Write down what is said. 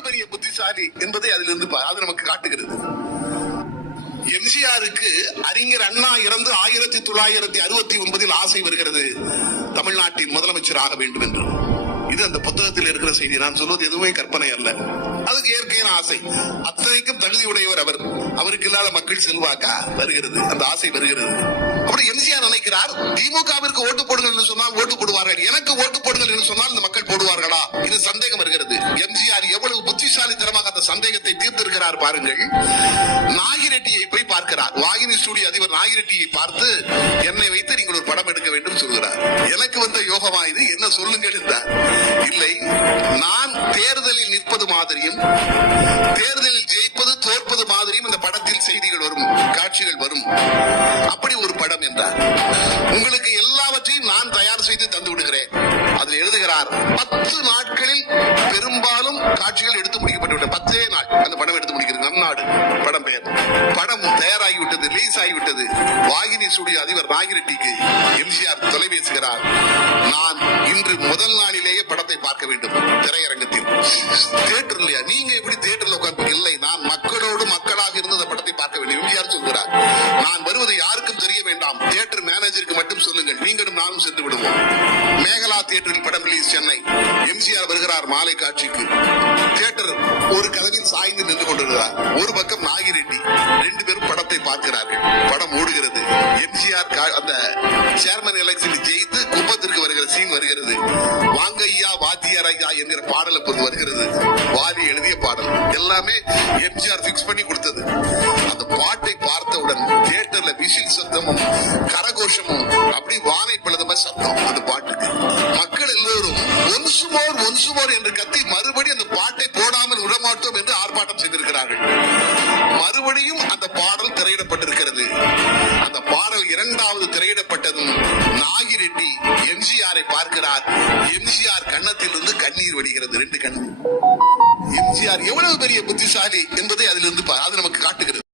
எவ்வளவு பெரிய புத்திசாலி என்பதை அதிலிருந்து அது நமக்கு காட்டுகிறது. எம்ஜிஆருக்கு அறிஞர் அண்ணா இறந்து 1969 ஆசை வருகிறது, தமிழ்நாட்டின் முதலமைச்சராக வேண்டும் என்று. இது அந்த புத்தகத்தில் இருக்கிற செய்தி. நான் சொல்வது எதுவுமே கற்பனை அல்ல. அதுக்கு இயற்கையான ஆசை. அத்தனைக்கும் தகுதியுடையவர் அவர். அவருக்கு இல்லாத மக்கள் செல்வாக்கா வருகிறது, அந்த ஆசை வருகிறது. அப்படி எம்ஜிஆர் நினைக்கிறார், திமுகவிற்கு ஓட்டு போடுங்கள் என்று சொன்னால் ஓட்டு போடுவார்கள், எனக்கு ஓட்டு போடுங்கள் என்று சொன்னால் இந்த மக்கள் போடுவார்களா? இது சந்தேகம் வருகிறது. எம்ஜிஆர் எவ்வளவு புத்திசாலித்தனமாக அந்த சந்தேகத்தை தீர்த்திருக்கிறார் பாருங்கள். நாகிரெட்டியை போய் பார்க்கிறார். வாகினி ஸ்டுடியோ அதிபர் நாகிரெட்டியை பார்த்து, என்னை வைத்து நீங்கள் ஒரு படம் எடுக்க வேண்டும் சொல்கிறார். எனக்கு வந்த யோகமா இது, என்ன சொல்லுங்கள் என்றார். இல்லை, நான் தேர்தலில் நிற்பது மாதிரியும் தேர்தலில் ஜெயிப்பது தோற்பது மாதிரியும் இந்த படத்தில் செய்திகள் வரும், காட்சிகள் வரும், அப்படி ஒரு படம் என்றார். உங்களுக்கு எல்லாவற்றையும் நான் தயார் செய்து தந்து விடுகிறேன். அதில் எழுதுகிறார், 10 நாட்களில் பெரும்பாலும் காட்சிகள் எடுத்து முடிக்கப்பட்டுவிட்டது. 10 நாள் அந்த படம் எடுத்து முடிக்கிறது. நம் நாடு படம் பெயர். படம் தயாராகிவிட்டது, ரிலீஸ் ஆகிவிட்டது. வாகினி ஸ்டுடியோ அதிபர் நாகிரெட்டிக்கு எம்ஜிஆர் தொலைபேசுகிறார், நான் இன்று முதல் நாளிலேயே படத்தை பார்க்க வேண்டும் திரையரங்கத்தில். தியேட்டர் இல்லையா? நீங்க எப்படி தியேட்டர்ல உட்கார்ந்து? இல்லை, நான் மக்களோடு மக்களாக இருந்து அந்த படத்தை பார்க்க வேண்டும். எம்ஜிஆர் சொல்கிறார், நான் வருவது யாருக்கும் தெரிய வேண்டாம், தியேட்டர் மேனேஜருக்கு மட்டும் சொல்லுங்கள், நீங்களும் நானும் சென்று விடுவோம். மேகலா தியேட்டரில் படம் ரிலீஸ் சென்னை. எம்ஜிஆர் வருகிறார் மாலை காட்சிக்கு. தியேட்டர் ஒரு கதவில் சாய்ந்து நின்று கொண்டிருக்கிறார். ஒரு பக்கம் நாகிரெட்டி. 2 பேரும் படத்தை பார்க்கிறார்கள். படம் ஓடுகிறது. எம்ஜிஆர் அந்த சேர்மன் எலெக்ஷன் ஜெயித்து குப்பத்திற்கு வருகிற சீன் வருகிறது. வாங்க ஐயா வாத்தியார் ஐயா என்கிற பாடல் அப்போது வருகிறது. வாலி எழுதிய பாடல். எல்லாமே எம்ஜிஆர் பிக்ஸ் பண்ணி கொடுத்தது. அந்த பாட்டை பார்த்தவுடன் தியேட்டர்ல விசில் சத்தமும் கரகோஷமும் அப்படி வானை பிளதமா சத்தம். அந்த பாட்டுக்கு மக்கள் எல்லோரும் ஒன்ஸ் மோர் என்று கத்தி மறுபடியும் அந்த பாட்டை போடாமல் விடமாட்டோம் என்று ஆர்ப்பாட்டம் செய்திருக்கிறார்கள். மறுபடியும் அந்த பாடல் திரையிடப்பட்டிருக்கிறது. அந்த பாடல் 2வது திரையிடப்பட்டதும் நாகிரெட்டி எம்ஜிஆரை பார்க்கிறார். எம்ஜிஆர் கன்னத்தில் இருந்து கண்ணீர் வடிகிறது, 2 கண். எம்ஜிஆர் எவ்வளவு பெரிய புத்திசாலி என்பதை அதிலிருந்து அது நமக்கு காட்டுகிறது.